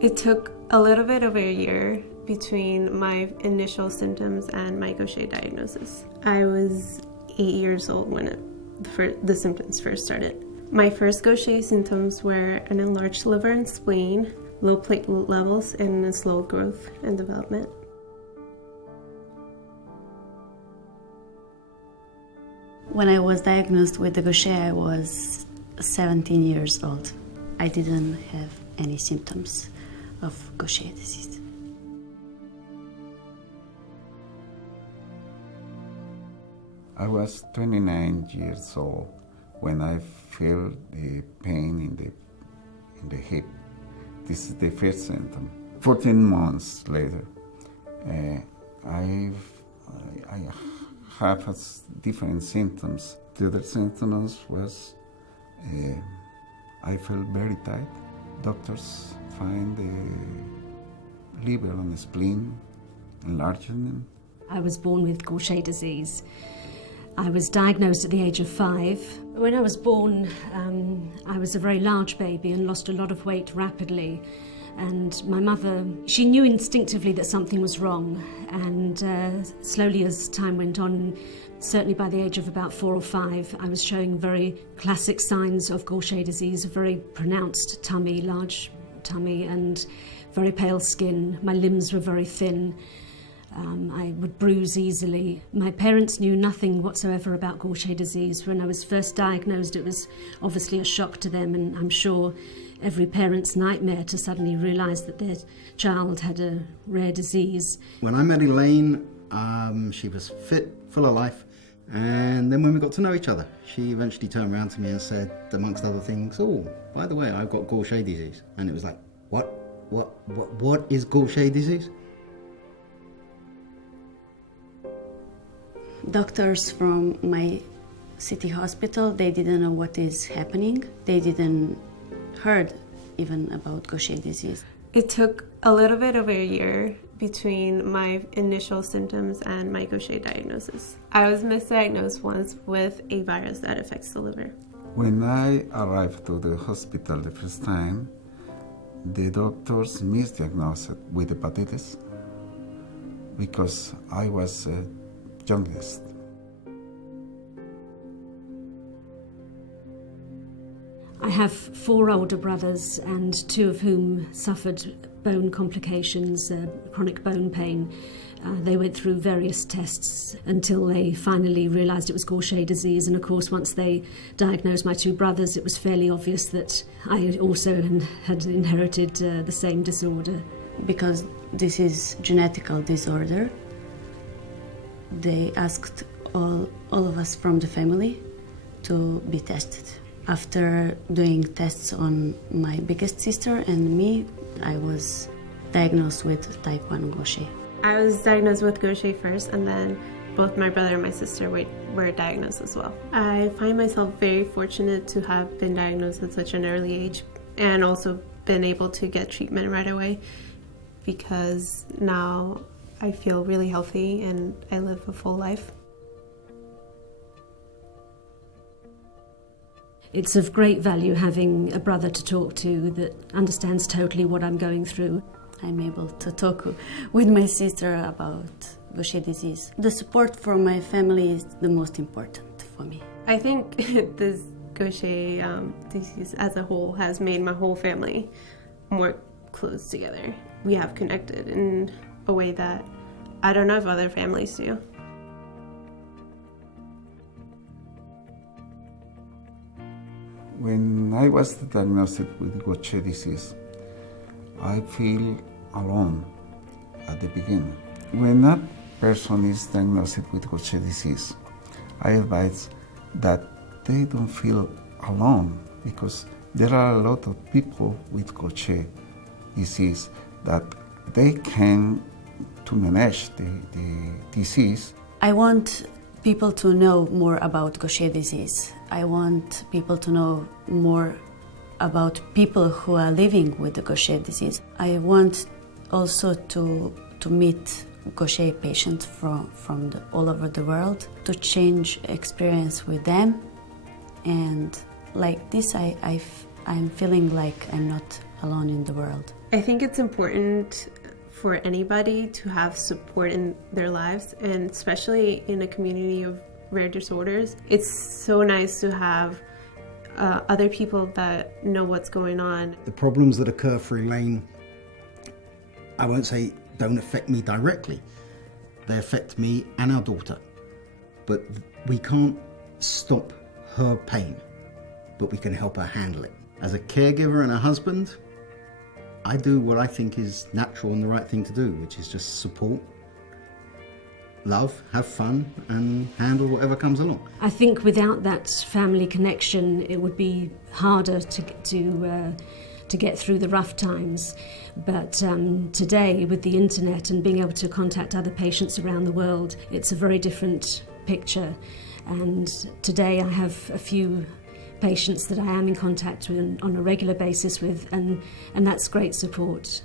It took a little bit over a year between my initial symptoms and my Gaucher diagnosis. I was 8 years old when the symptoms first started. My first Gaucher symptoms were an enlarged liver and spleen, low platelet levels, and a slow growth and development. When I was diagnosed with the Gaucher, I was 17 years old. I didn't have any symptoms of Gaucher disease. I was 29 years old when I felt the pain in the hip. This is the first symptom. 14 months later, I have different symptoms. The other symptoms was I felt very tight. Doctors find the liver and the spleen enlargement. I was born with Gaucher disease. I was diagnosed at the age of 5. When I was born, I was a very large baby and lost a lot of weight rapidly. And my mother, she knew instinctively that something was wrong. And slowly as time went on, certainly by the age of about 4 or 5, I was showing very classic signs of Gaucher disease, a very pronounced tummy, large tummy, and very pale skin. My limbs were very thin. I would bruise easily. My parents knew nothing whatsoever about Gaucher disease. When I was first diagnosed, it was obviously a shock to them, and I'm sure every parent's nightmare to suddenly realise that their child had a rare disease. When I met Elaine, she was fit, full of life, and then when we got to know each other, she eventually turned around to me and said, amongst other things, "Oh, by the way, I've got Gaucher disease." And it was like, what is Gaucher disease? Doctors from my city hospital, they didn't know what is happening. They didn't heard even about Gaucher disease. It took a little bit over a year between my initial symptoms and my Gaucher diagnosis. I was misdiagnosed once with a virus that affects the liver. When I arrived to the hospital the first time, the doctors misdiagnosed with hepatitis because I was youngest. I have 4 older brothers, and 2 of whom suffered bone complications, chronic bone pain. They went through various tests until they finally realised it was Gaucher disease, and of course once they diagnosed my 2 brothers, it was fairly obvious that I also had inherited the same disorder. Because this is genetical disorder, they asked all of us from the family to be tested. After doing tests on my biggest sister and me, I was diagnosed with type 1 Gaucher. I was diagnosed with Gaucher first, and then both my brother and my sister were diagnosed as well. I find myself very fortunate to have been diagnosed at such an early age and also been able to get treatment right away, because now I feel really healthy and I live a full life. It's of great value having a brother to talk to that understands totally what I'm going through. I'm able to talk with my sister about Gaucher disease. The support from my family is the most important for me. I think this Gaucher disease as a whole has made my whole family more close together. We have connected in a way that I don't know if other families do. When I was diagnosed with Gaucher disease, I feel alone at the beginning. When a person is diagnosed with Gaucher disease, I advise that they don't feel alone, because there are a lot of people with Gaucher disease that they can to manage the disease. I want people to know more about Gaucher disease. I want people to know more about people who are living with the Gaucher disease. I want also to meet Gaucher patients from all over the world, to change experience with them. And like this, I'm feeling like I'm not alone in the world. I think it's important for anybody to have support in their lives, and especially in a community of rare disorders. It's so nice to have other people that know what's going on. The problems that occur for Elaine, I won't say don't affect me directly. They affect me and our daughter. But we can't stop her pain, but we can help her handle it. As a caregiver and a husband, I do what I think is natural and the right thing to do, which is just support, love, have fun, and handle whatever comes along. I think without that family connection, it would be harder to get through the rough times. But today, with the internet and being able to contact other patients around the world, it's a very different picture. And today I have a few patients that I am in contact with on a regular basis with, and that's great support.